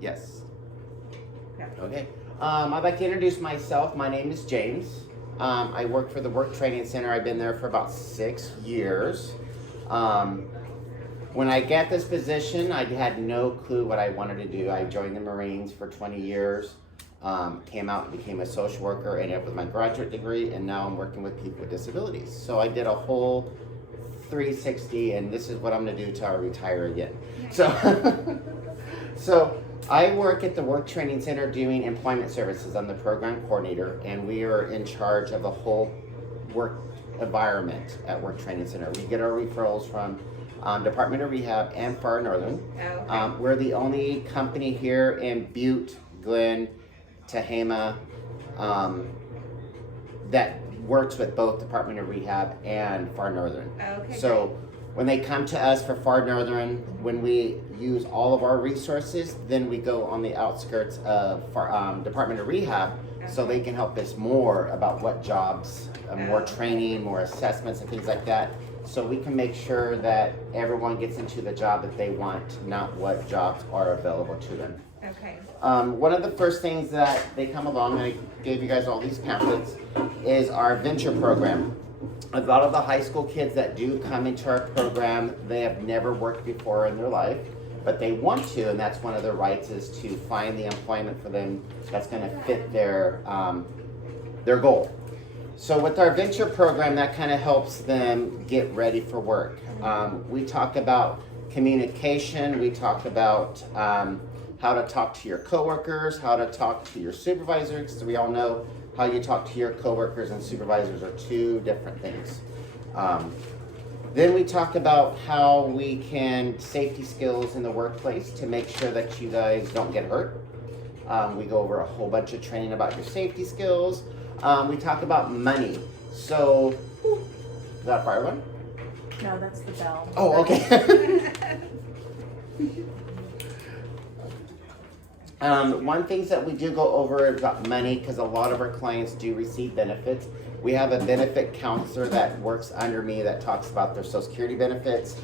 Yes. Yeah. Okay. I'd like to introduce myself. My name is James. I work for the Work Training Center. I've been there for about 6 years. When I got this position, I had no clue what I wanted to do. I joined the Marines for 20 years, came out and became a social worker, ended up with my graduate degree, and now I'm working with people with disabilities. So I did a whole 360, and this is what I'm going to do till I retire again. So, so I work at the Work Training Center doing employment services. I'm the program coordinator, and we are in charge of the whole work environment at Work Training Center. We get our referrals from Department of Rehab and Far Northern. Oh, okay. We're the only company here in Butte, Glen, Tehama that works with both Department of Rehab and Far Northern. Okay, So when they come to us for Far Northern, when we use all of our resources, then we go on the outskirts of Department of Rehab, so they can help us more about what jobs, more training, more assessments and things like that. So we can make sure that everyone gets into the job that they want, not what jobs are available to them. Okay. One of the first things that they come along, and I gave you guys all these pamphlets, is our venture program. A lot of the high school kids that do come into our program, they have never worked before in their life, but they want to, and that's one of their rights, is to find the employment for them that's going to fit their goal. So with our venture program, that kind of helps them get ready for work. We talk about communication. We talk about how to talk to your coworkers, how to talk to your supervisors. So we all know how you talk to your coworkers and supervisors are two different things. Then we talk about how we can safety skills in the workplace to make sure that you guys don't get hurt. We go over a whole bunch of training about your safety skills. We talk about money. So, is that a fire alarm? No, that's the bell. Oh, okay. One thing that we do go over is about money, because a lot of our clients do receive benefits. We have a benefit counselor that works under me that talks about their Social Security benefits.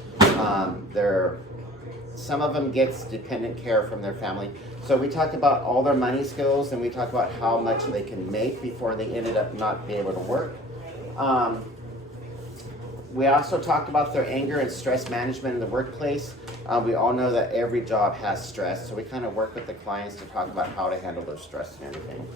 Some of them gets dependent care from their family. So we talk about all their money skills, and we talk about how much they can make before they ended up not being able to work. We also talked about their anger and stress management in the workplace. We all know that every job has stress, so we kind of work with the clients to talk about how to handle their stress and everything.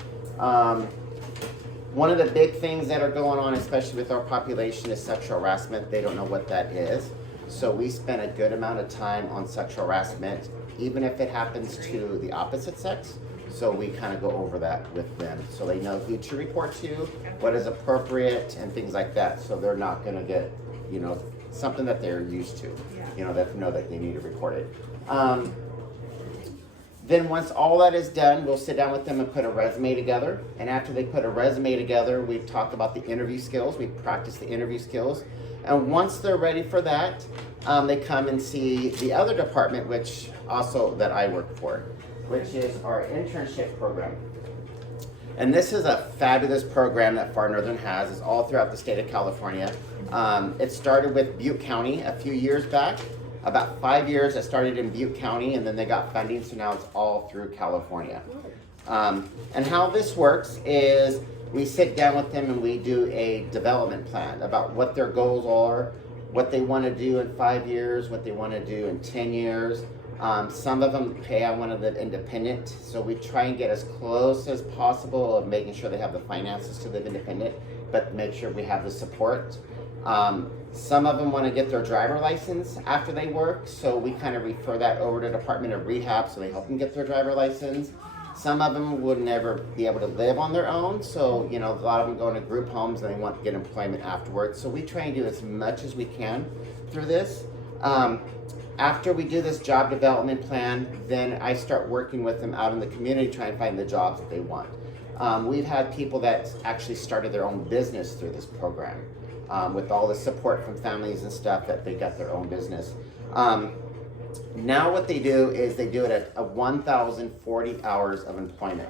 One of the big things that are going on, especially with our population, is sexual harassment. They don't know what that is. So we spend a good amount of time on sexual harassment, even if it happens to the opposite sex. So we kind of go over that with them, so they know who to report to, what is appropriate, and things like that. So they're not going to get, something that they're used to, that know that they need to report it. Then once all that is done, we'll sit down with them and put a resume together. And after they put a resume together, we talk about the interview skills. We practice the interview skills. And once they're ready for that, they come and see the other department, which also that I work for, which is our internship program. And this is a fabulous program that Far Northern has. It's all throughout the state of California. It started with Butte County a few years back. About 5 years, it started in Butte County, and then they got funding, so now it's all through California. And how this works is we sit down with them and we do a development plan about what their goals are, what they want to do in 5 years, what they want to do in 10 years. Some of them pay, I want to live independent, so we try and get as close as possible of making sure they have the finances to live independent, but make sure we have the support. Some of them want to get their driver license after they work, so we kind of refer that over to Department of Rehab, so they help them get their driver license. Some of them would never be able to live on their own, so a lot of them go into group homes and they want to get employment afterwards. So we try and do as much as we can through this. After we do this job development plan, then I start working with them out in the community, trying to find the jobs that they want. We've had people that actually started their own business through this program. With all the support from families and stuff, that they got their own business. Now what they do is they do it at 1,040 hours of employment.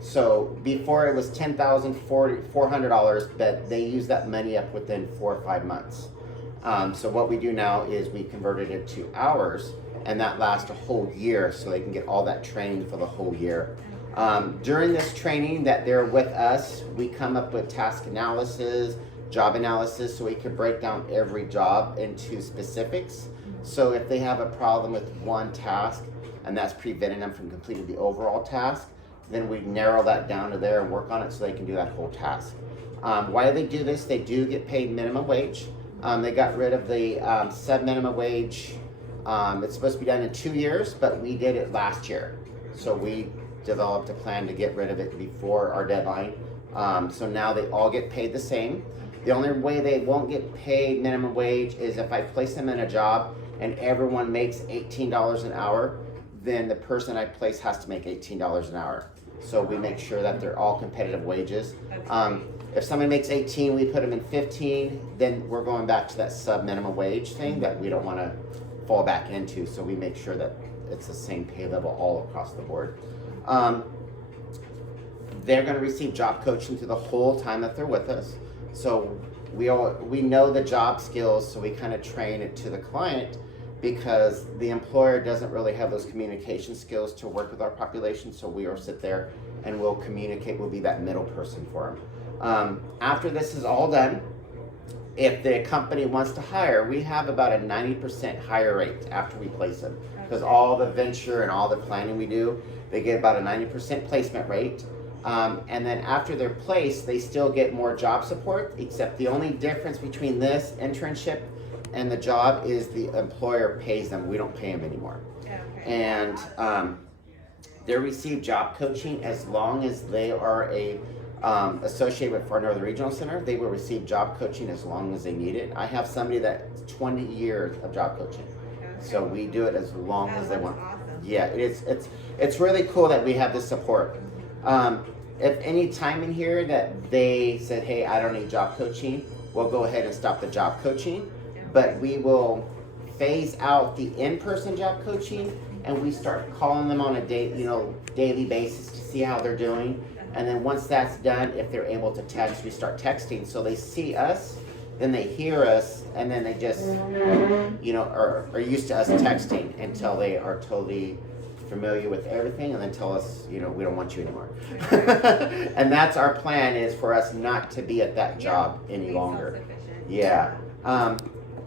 So before it was $10,400, but they use that money up within 4 or 5 months. So what we do now is we converted it to hours, and that lasts a whole year, so they can get all that training for the whole year. During this training that they're with us, we come up with task analysis, job analysis, so we can break down every job into specifics. So if they have a problem with one task and that's preventing them from completing the overall task, then we narrow that down to there and work on it so they can do that whole task. Why do they do this? They do get paid minimum wage. They got rid of the sub-minimum wage. It's supposed to be done in 2 years, but we did it last year. So we developed a plan to get rid of it before our deadline. So now they all get paid the same. The only way they won't get paid minimum wage is if I place them in a job and everyone makes $18 an hour, then the person I place has to make $18 an hour. So we make sure that they're all competitive wages. If someone makes 18, we put them in 15, then we're going back to that sub-minimum wage thing that we don't want to fall back into. So we make sure that it's the same pay level all across the board. They're going to receive job coaching through the whole time that they're with us. So we know the job skills, so we kind of train it to the client, because the employer doesn't really have those communication skills to work with our population. So we will sit there and we'll communicate. We'll be that middle person for them. After this is all done, if the company wants to hire, we have about a 90% hire rate after we place them, because all the venture and all the planning we do, they get about a 90% placement rate. And then after they're placed, they still get more job support, except the only difference between this internship and the job is the employer pays them. We don't pay them anymore. Okay. And they receive job coaching as long as they are associated with Far Northern Regional Center. They will receive job coaching as long as they need it. I have somebody that's 20 years of job coaching. Okay. So we do it as long as they That's want. awesome. Yeah, it's really cool that we have this support. If any time in here that they said, hey, I don't need job coaching, we'll go ahead and stop the job coaching. But we will phase out the in-person job coaching, and we start calling them on a daily basis to see how they're doing. And then once that's done, if they're able to text, we start texting. So they see us, then they hear us, and then they just, are used to us texting until they are totally familiar with everything, and then tell us, we don't want you anymore. And that's our plan, is for us not to be at that job any Be longer. self-sufficient. Yeah.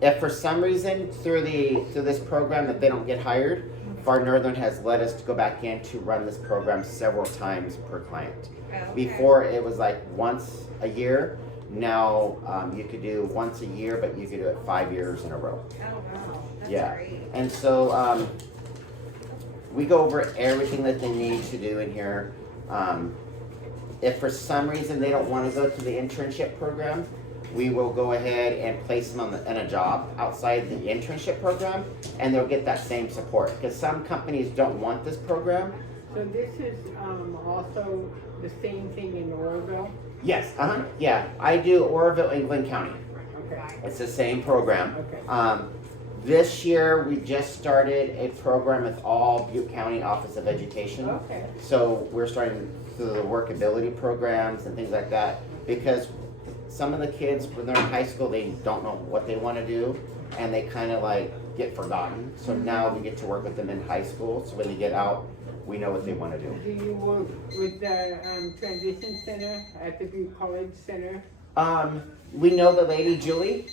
If for some reason through this program that they don't get hired, Far Northern has let us to go back in to run this program several times per client. Okay. Before it was like once a year. Now you could do once a year, but you could do it 5 years in a row. Oh wow, that's Yeah. great. And so we go over everything that they need to do in here. If for some reason they don't want to go to the internship program, we will go ahead and place them in a job outside the internship program, and they'll get that same support. Because some companies don't want this program. So this is also the same thing in Oroville? Yes, yeah. I do Oroville and Glenn County. Okay, It's the same program. okay. This year, we just started a program with all Butte County Office of Education. Okay. So we're starting through the workability programs and things like that, because some of the kids, when they're in high school, they don't know what they want to do, and they kind of like get forgotten. So now we get to work with them in high school, so when they get out, we know what they want to do. Do you work with the transition center at the Butte College Center? We know the lady, Julie.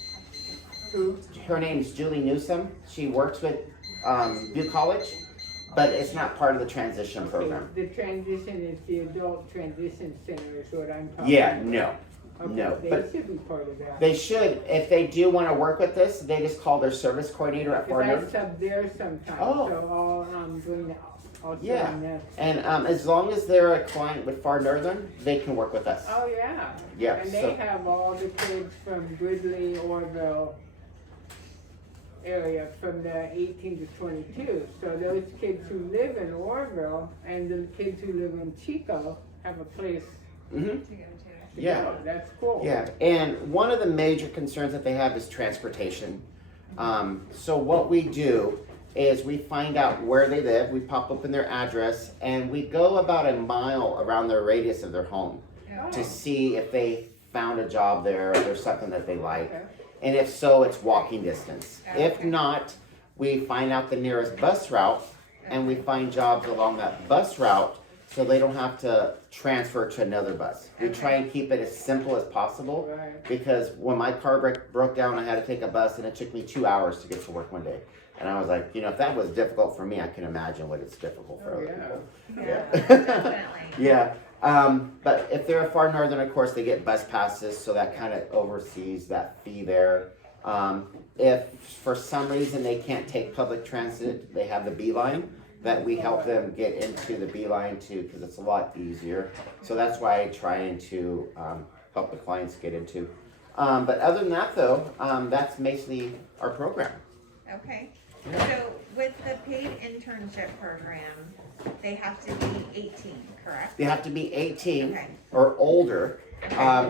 Who? Her name's Julie Newsom. She works with Butte College, but it's not part of the transition program. The transition is the adult transition center is what I'm talking about. Yeah, no. Okay, no, they but- should be part of that. They should. If they do want to work with us, they just call their service coordinator at Far Because I Northern. sub there sometimes, Oh. so I'll doing that. Also Yeah. in that. And as long as they're a client with Far Northern, they can work with us. Oh, yeah. Yeah, And so- they have all the kids from Gridley, Orville area from the 18 to 22. So those kids who live in Orville and the kids who live in Chico have a place hmm To go to. to Yeah. go. That's cool. Yeah, and one of the major concerns that they have is transportation. So what we do is we find out where they live, we pop up in their address, and we go about a mile around their radius of their home Yeah. to see if they found a job there or there's something that they like. Okay. And if so, it's walking distance. If Okay. not, we find out the nearest bus route and we find jobs along that bus route so they don't have to transfer to another bus. We try and keep it as simple as possible Right. because when my car broke down, I had to take a bus and it took me 2 hours to get to work one day. And I was like, if that was difficult for me, I can imagine what it's difficult for Oh, other yeah. people. Yeah, definitely. Yeah, but if they're a far northern, of course, they get bus passes, so that kind of oversees that fee there. If for some reason they can't take public transit, they have the Beeline that we help them get into the Beeline too, because it's a lot easier. So that's why I try to help the clients get into. But other than that, though, that's basically our program. Okay, so with the paid internship program, they have to be 18, correct? They have to be 18 Okay. or older.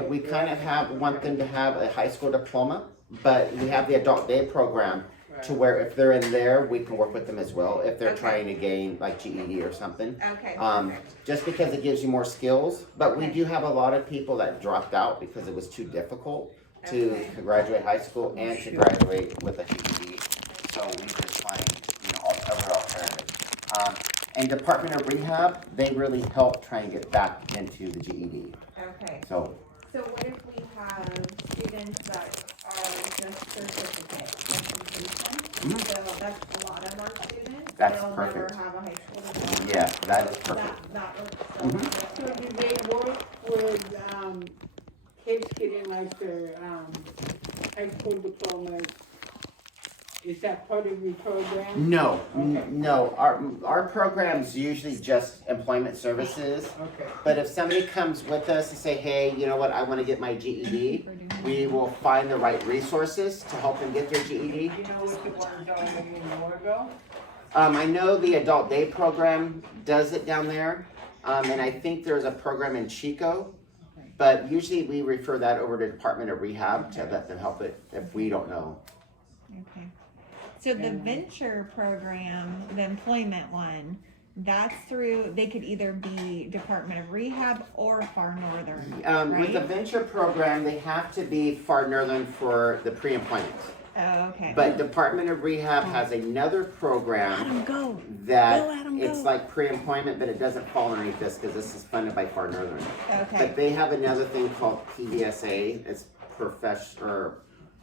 We kind of want them to have a high school diploma, but we have the adult day program to where if they're in there, we can work with them as well if they're Okay. trying to gain like GED or something. Okay, Um, perfect. just because it gives you more skills, but we Okay. do have a lot of people that dropped out because it was too difficult to Okay. graduate high school and to graduate with a GED. So we just find, other alternatives. And Department of Rehab, they really help try and get back into the GED. Okay, So, So what if we have students that are just certificate education? Mhm. So that's a lot of our students. That's They'll perfect. never have a high school diploma. yeah, that is perfect. That works. Mhm. So do they work with, kids getting like their, high school diplomas? Is that part of your program? No, Okay. no, our program's usually just employment services. Okay. But if somebody comes with us and say, hey, you know what, I want to get my GED, we will find the right resources to help them get their GED. Do you know what the ones are in Morville? I know the adult day program does it down there, and I think there's a program in Chico, but usually we refer that over to Department of Rehab to let them help it if we don't know. okay. So the venture program, the employment one, that's through, they could either be Department of Rehab or Far Northern, With the right? venture program, they have to be far northern for the pre-employment. Oh, okay. But Department of Rehab has another program go. that Go, Adam, it's go. like pre-employment, but it doesn't fall underneath this because this is funded by Far Northern. Okay, But they have another thing called PVSA. It's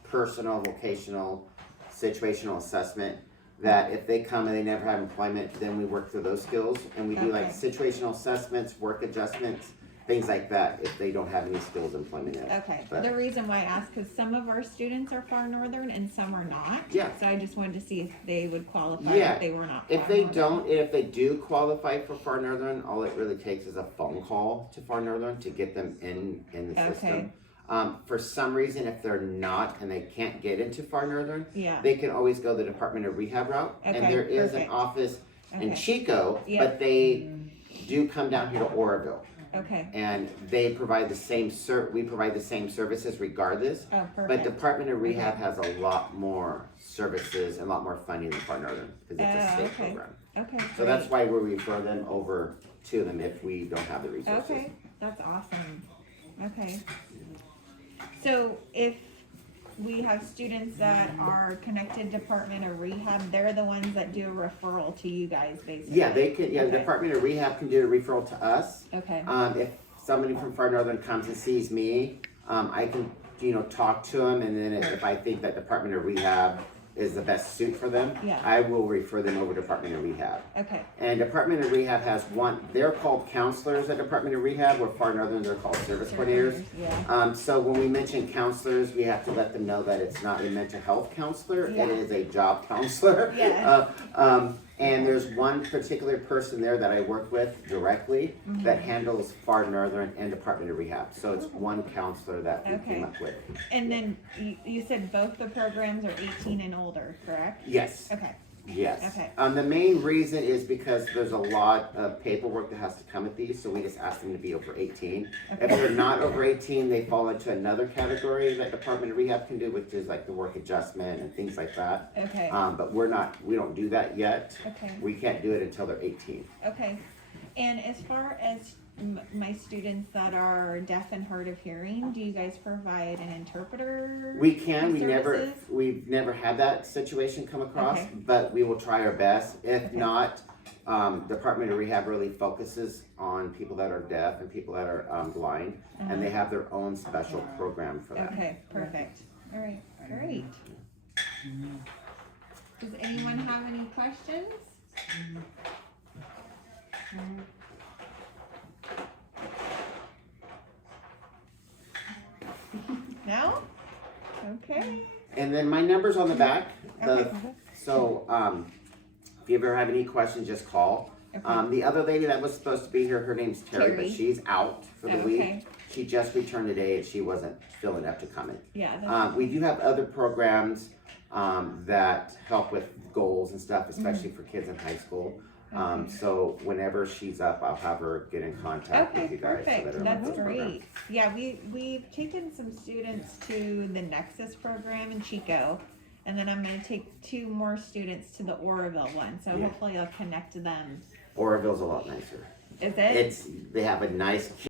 personal vocational situational assessment. That if they come and they never have employment, then we work through those skills and we do like Okay. situational assessments, work adjustments, things like that. If they don't have any skills employment yet. okay. But- The reason why I asked, because some of our students are Far Northern and some are not. Yeah. So I just wanted to see if they would qualify Yeah. if they were not. If Far they Northern. don't, if they do qualify for Far Northern, all it really takes is a phone call to Far Northern to get them in the Okay. system. For some reason, if they're not and they can't get into Far Northern, Yeah, they can always go the Department of Rehab route. And Okay, there is an perfect. office in okay, Chico, Yeah. but they do come down here to Oroville. okay. And they provide the same we provide the same services regardless. Oh, But perfect. Department of Rehab has a lot more services and a lot more funding than Far Northern because it's a Oh, state okay. program. Okay, So that's great. why we refer them over to them if we don't have the resources. Okay, that's awesome. Okay. So if we have students that are connected Department of Rehab, they're the ones that do a referral to you guys, basically? Yeah, they can. Yeah, the Okay. Department of Rehab can do a referral to us. Okay, If somebody from Far Northern comes and sees me, I can talk to them, and then if I think that Department of Rehab is the best suit for them, Yeah. I will refer them over to Department of Rehab. okay, And Department of Rehab has they're called counselors at Department of Rehab, where Far Northern they're called service coordinators. yeah, So when we mention counselors, we have to let them know that it's not a mental health counselor, Yeah. it is a job counselor. Yeah. And there's one particular person there that I work with directly Mm-hmm. that handles Far Northern and Department of Rehab. So it's one counselor that we Okay. came up with. and then you said both the programs are 18 and older, correct? Yes. Okay, Yes. Okay. The main reason is because there's a lot of paperwork that has to come with these, so we just ask them to be over 18. If okay, they're not over 18, they fall into another category that Department of Rehab can do, which is like the work adjustment and things like that. okay, But we don't do that yet. okay, We can't do it until they're 18. okay. And as far as my students that are deaf and hard of hearing, do you guys provide an interpreter? We can, services? we've never had that situation come across, Okay. but we will try our best. If Okay. not, Department of Rehab really focuses on people that are deaf and people that are blind, and they have their own special program for that. Okay, perfect. All right, great. Does anyone have any questions? No? Okay. And then my number's on the back. Okay. So, if you ever have any questions, just call. Okay. The other lady that was supposed to be here, her name's Terry, but Terry. she's out for the week. Okay. She just returned today and she wasn't feeling up to coming. Yeah. That's, We do have other programs that help with goals and stuff, especially for kids in high school. Okay. So whenever she's up, I'll have her get in contact with okay, you guys. So that perfect. are on That's those programs. great. Yeah, we've taken some students to the Nexus program in Chico, and then I'm gonna take 2 more students to the Oroville one. So Yeah. hopefully I'll connect them. Oroville's a lot nicer. Is it? They have a nice